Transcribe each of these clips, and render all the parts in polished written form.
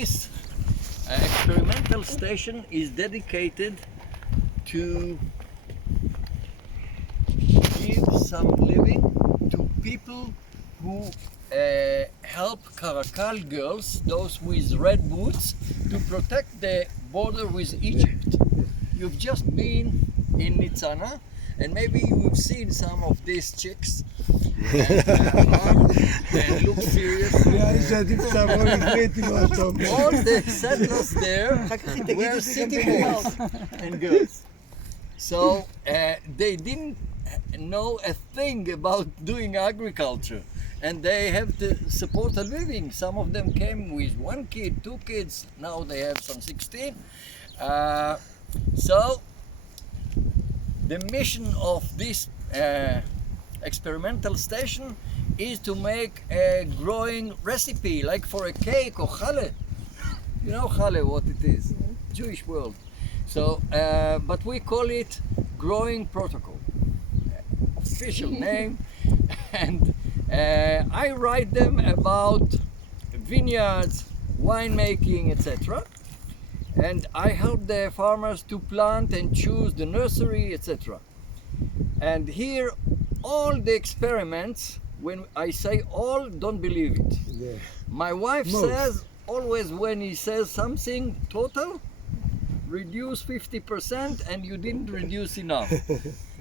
this experimental station is dedicated to give some living to people who help Caracal girls, those with red boots, to protect the border with Egypt. You've just been in Nitzana, and maybe you've seen some of these chicks armed and look serious. All the settlers there were city boys and girls. So they didn't know a thing about doing agriculture, and they have to support a living. Some of them came with 1 kid, 2 kids, now they have some 16. So the mission of this experimental station is to make a growing recipe, like for a cake or challah. You know challah, what it is, Jewish world. So, but we call it growing protocol, official name. And I write them about vineyards, winemaking, etc. And I help the farmers to plant and choose the nursery, etc. And here, all the experiments, when I say all, don't believe it. Yeah. My wife Most. says, always when he says something total, reduce 50% and you didn't reduce enough.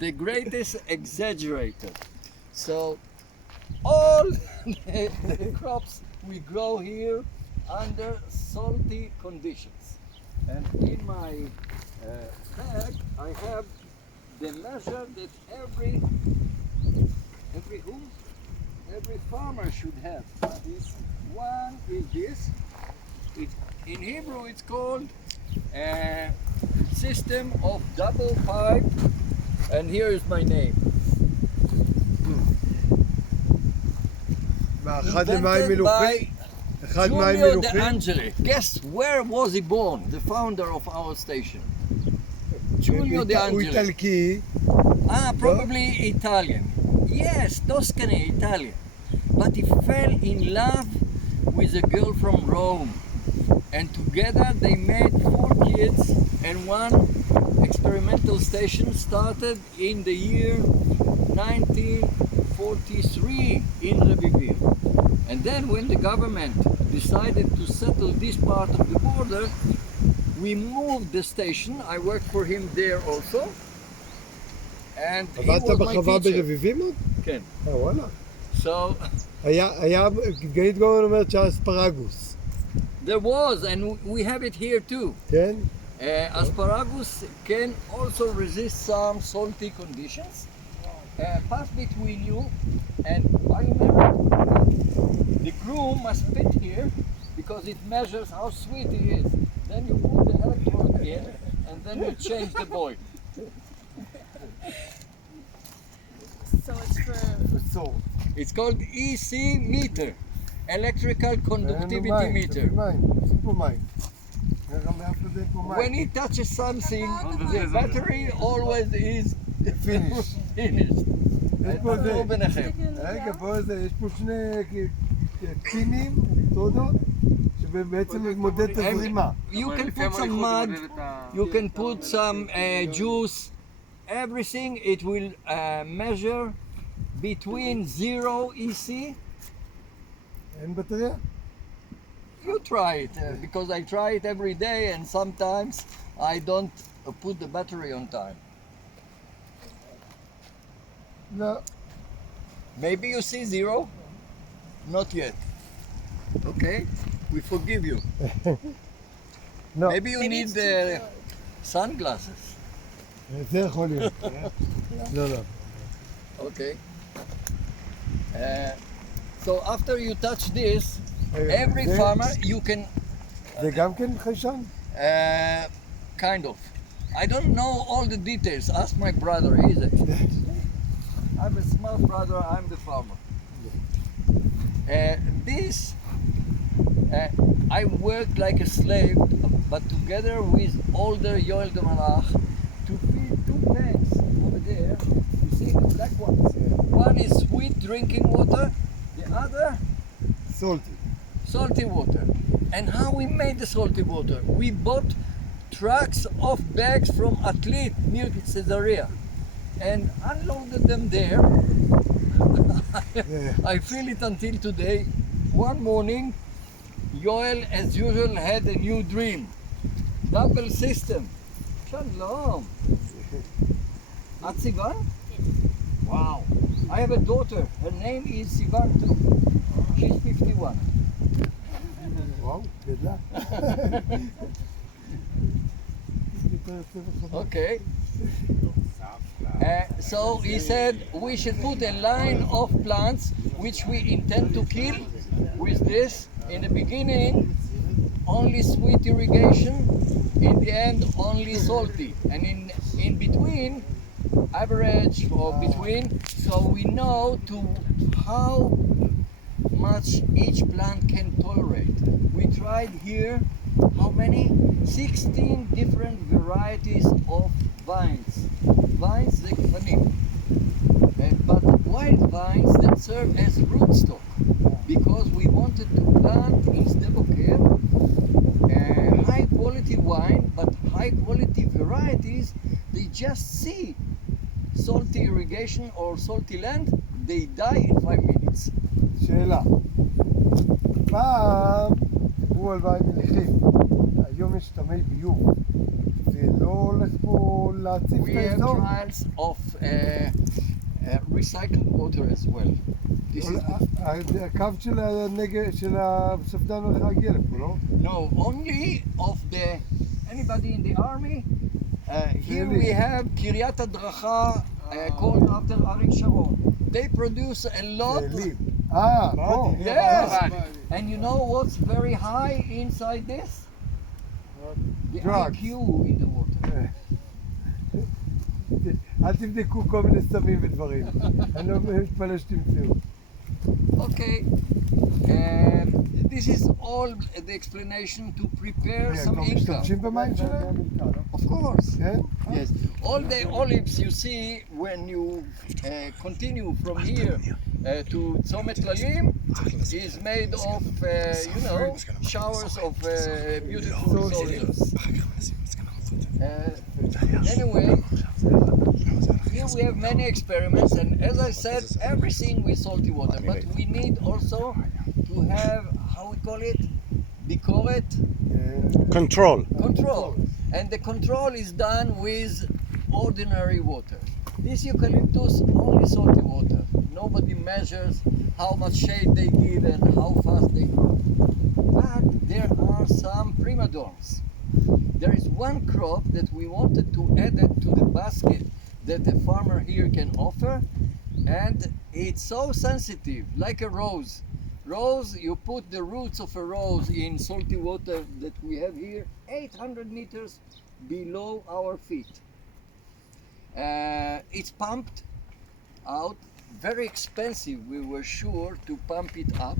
The greatest exaggerator. So all the crops we grow here under salty conditions. And in my bag I have the measure that every farmer should have. This one is this. In Hebrew it's called system of double pipe, and here is my name. Invented by Giulio De Angeli. Guess where was he born? The founder of our station. Giulio De Angeli. Probably Italian. Yes, Tuscany, Italian. But he fell in love with a girl from Rome. And together they made 4 kids, and one experimental station started in the year 1943 in Revivir. And then when the government decided to settle this part of the border, we moved the station. I worked for him there also. And he עבדת was my בחווה teacher. ברביבים עוד? כן. וואלה. So גנית גורן אומרת שהיה אספרגוס. there was, and we have it here too. כן? Asparagus can also resist some salty conditions. Pass between you, and I remember the groom must spit here because it measures how sweet he is. Then you put the electrode in, and then you change the boil. So it's for סור. It's called EC meter, electrical conductivity meter. מים, שים פה מים. איך מאף לזה פה מים. When he touches something, the battery always is Finished. finished. תראו ביניכם. רגע, בוא יש פה שני פינים, אלקטרודות, שבעצם מתמודד את הזרימה. You can put some mud, you can put some juice, everything. It will measure between 0 EC. אין בטריה? You try it, because I try it every day, and sometimes I don't put the battery on time. לא. Maybe you see 0? Not yet. Okay, we forgive you. לא. Maybe you need sunglasses. זה יכול להיות. לא, לא. Okay. So after you touch this, every זה- farmer you can זה גם כן חיישן? kind of. I don't know all the details. Ask my brother. He's expert. I'm a smart brother. I'm the farmer. This I worked like a slave, but together with older Yoel de Malach to feed 2 tanks over there. You see the black ones. One is sweet drinking water, the other סולטי. salty water. And how we made the salty water? We bought trucks of bags from Atlit near Caesarea and unloaded them there. I feel it until today. One morning, Yoel, as usual, had a new dream. Double system. Shalom. At Sivan? Wow. I have a daughter. Her name is Sivan too. She's 51. וואו, גדלה. Okay. So he said we should put a line of plants which we intend to kill with this. In the beginning, only sweet irrigation. In the end, only salty. And in between, average or between, so we know to how much each plant can tolerate. We tried here, how many? 16 different varieties of vines. Vines they funny. But wild vines that serve as rootstock because we wanted to plant in Sde-Boker high quality wine, but high quality varieties they just see salty irrigation or salty land, they die in 5 minutes. שאלה. פעם דיברו על מים מליחים, היום יש תמי ביוב. זה לא הולך פה להציף We את have האזור. trials of recycled water as well. This is הקו של הנגב, של הספדן הולך להגיע לפה, לא? no, only of the anybody in the army. Here we have Kiryat Adracha called after Arik Sharon. They produce a lot. העלים. פה. Yes, and you know what's very high inside this? The Drugs. IQ in the water. אל תבדקו כל מיני סמים ודברים. אני לא מתפלא שתמצאו. Okay, this is all the explanation to prepare some כבר income. משתמשים במים שלהם? Of course. כן? Yes. All the olives you see when you continue from here to Tzomet Lalim is made of, showers of beautiful soldiers. Anyway, here we have many experiments, and as I said, everything with salty water. But we need also to have, how we call it, bikoret, Control. control. And the control is done with ordinary water. This eucalyptus, only salty water. Nobody measures how much shade they give and how fast they grow. But there are some prima dons. There is one crop that we wanted to add it to the basket that a farmer here can offer, and it's so sensitive, like a rose. Rose, you put the roots of a rose in salty water that we have here, 800 meters below our feet. It's pumped out, very expensive, we were sure to pump it up.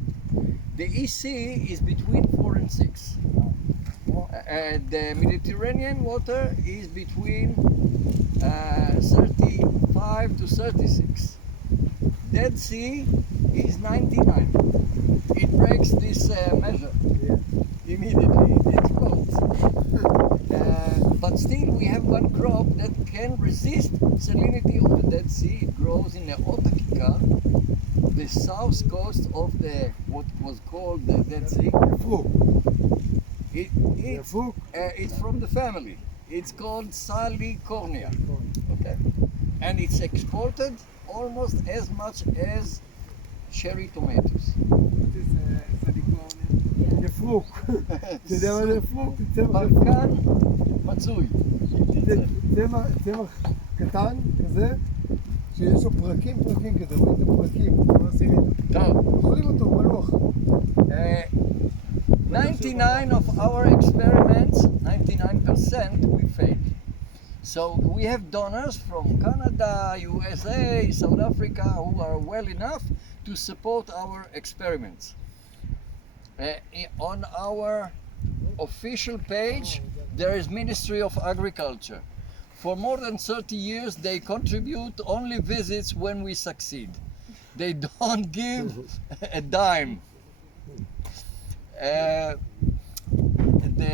The EC is between 4 and 6. The Mediterranean water is between 35 to 36. Dead Sea is 99. It breaks this measure immediately. It explodes. But still, we have one crop that can resist salinity of the Dead Sea. It grows in the Otakika, the south coast of the what was called the Dead Sea. יפוק. יפוק. It's from the family. It's called Salicornia. Okay, and it's exported almost as much as cherry tomatoes. יפוק. אתה יודע מה זה יפוק? זה צמח ברקן מצוי. צמח קטן כזה, שיש לו פרקים כזה, רואים את הפרקים. טוב. אוכלים אותו מלוח. 99 of our experiments, 99% we failed. So we have donors from Canada, USA, South Africa who are well enough to support our experiments. On our official page there is Ministry of Agriculture. For more than 30 years they contribute only visits when we succeed. They don't give a dime.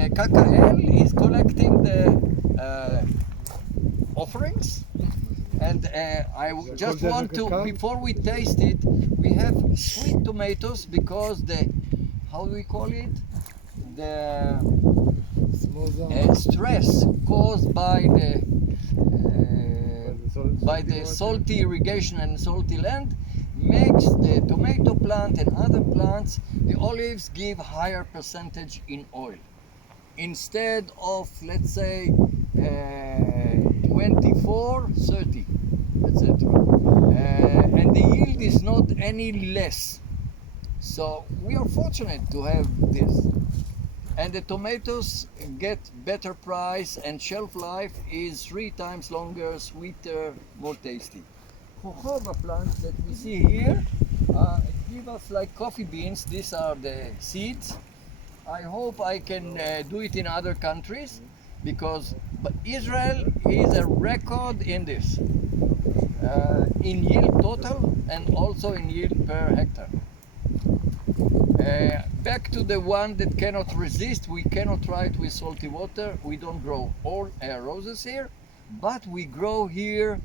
KKL is collecting the offerings, and just want to, before we taste it, we have sweet tomatoes because the, how do we call it? The stress caused by the salty irrigation and salty land makes the tomato plant and other plants, the olives give higher percentage in oil. Instead of, let's say, 24, 30, etc. And the yield is not any less. So we are fortunate to have this. And the tomatoes get better price and shelf life is 3 times longer, sweeter, more tasty. Jojoba plants that we see here give us like coffee beans. These are the seeds. I hope I can do it in other countries because Israel is a record in this, in yield total and also in yield per hectare. Back to the one that cannot resist, we cannot try it with salty water. We don't grow all roses here, but we grow here,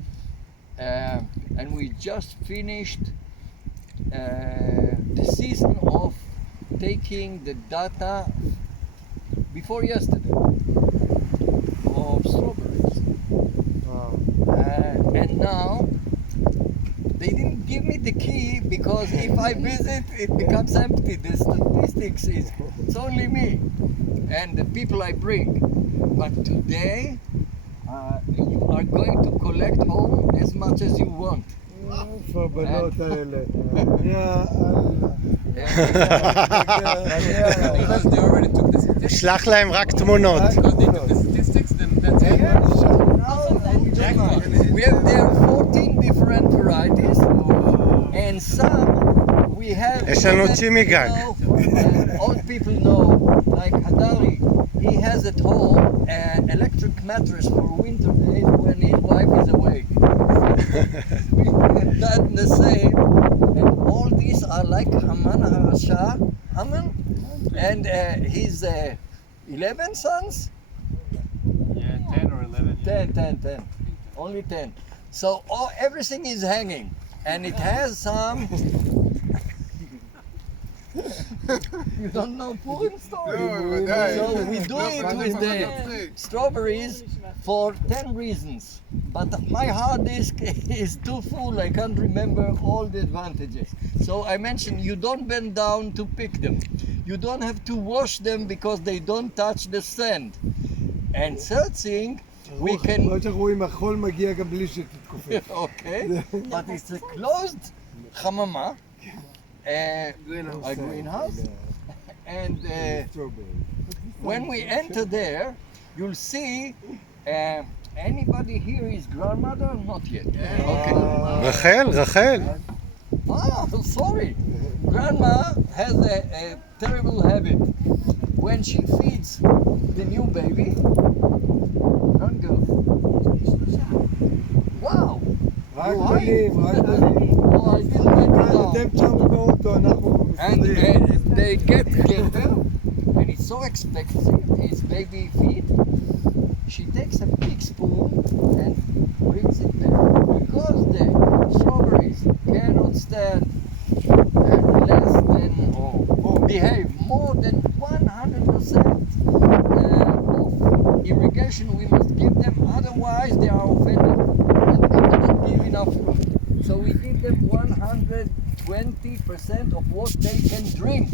and we just finished the season of taking the data before yesterday of strawberries. And now they didn't give me the key because if I visit it becomes empty. The statistics is it's only me and the people I bring. But today you are going to collect home as much as you want. איפה הבנות האלה? Because they already took the statistics. שלח להם רק תמונות. Because they took the statistics, then that's it. We have there 14 different varieties, and some we have. יש לנו צ'ימי גג. Old people know, like Hadari, he has at home an electric mattress for winter days when his wife is away. We have done the same, and all these are like Haman Harasha, Haman, and his 11 sons. Yeah, 10 or 11. 10. Only 10. So everything is hanging, and it has some. You don't know Purim story. So we do it with the strawberries for 10 reasons. But my hard disk is too full. I can't remember all the advantages. So I mentioned you don't bend down to pick them. You don't have to wash them because they don't touch the sand. And third thing, we can. החול מגיע גם בלי שתתכופף. Okay, but it's a closed חממה, a greenhouse, and when we enter there, you'll see anybody here is grandmother? Not yet. Okay. רחל. Sorry. Grandma has a terrible habit. When she feeds the new baby, don't go. Wow. רק בנים. Oh, I didn't write it down. אתם שם באוטו, אנחנו And מסתדרים. they get together, and it's so expensive. It's baby feed. She takes a big spoon and brings it there because the strawberries cannot stand less than or behave more than 100% of irrigation. We must give them, otherwise they are offended and we cannot give enough food. So we give them 120% of what they can drink.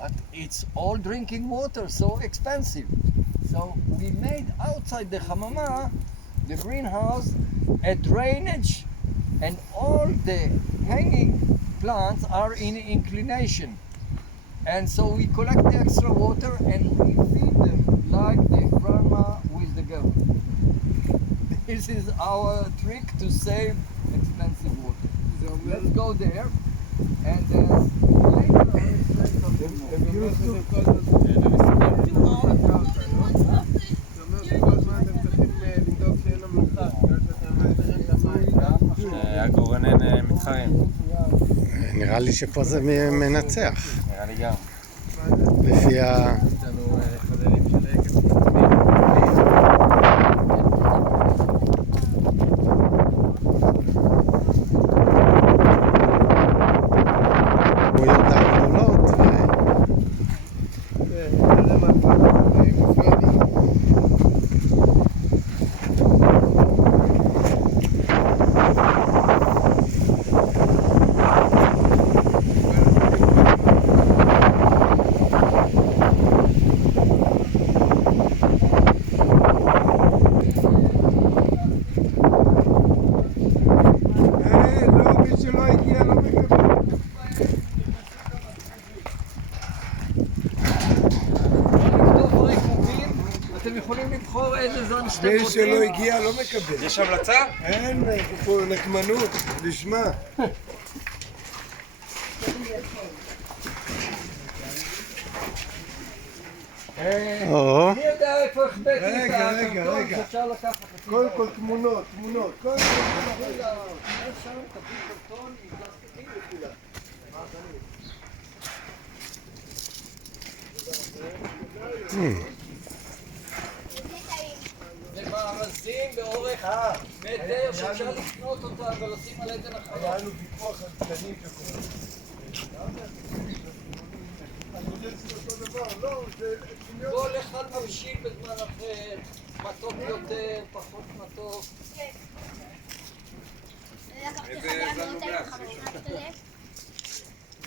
But it's all drinking water, so expensive. So we made outside the hamama, the greenhouse, a drainage, and all the hanging plants are in inclination. And so we collect the extra water and we feed them like the grandma with the girl. This is our trick to save expensive water. So let's go there and later I'll explain something הגורנן מתחרים. נראה לי שפה זה מנצח. נראה לי גם. לפי אתם יכולים לבחור איזה זן שאתם מי רוצים. שלא הגיע לא מקבל. יש המלצה? אין פה נקמנות, לשמה. או, אני יודע איפה החבאתי את רגע, הקרטון רגע. שאפשר לקחת. קודם כל תמונות, תמונות. קודם כל תמונות. שם תביא קרטון עם פלסטיקים לכולם. זה מארזים באורך מטר שאפשר לקנות אותם ולשים על עדן החלום. היה לנו ויכוח על קטנים וכו'. אני יודע שזה אותו דבר, לא, זה... כל אחד ממשיך בזמן אחר, מתוק יותר, פחות מתוק.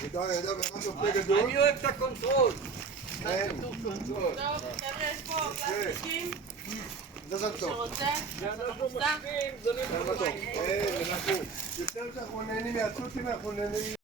ידע, ברמת אופה גדול. אני אוהב את הקונטרול. כן. טוב, חבר'ה, יש פה פלסטיקים, זה זן טוב. שרוצה, אנחנו משווים, זה לא יותר שאנחנו נהנים מהתותים, אנחנו נהנים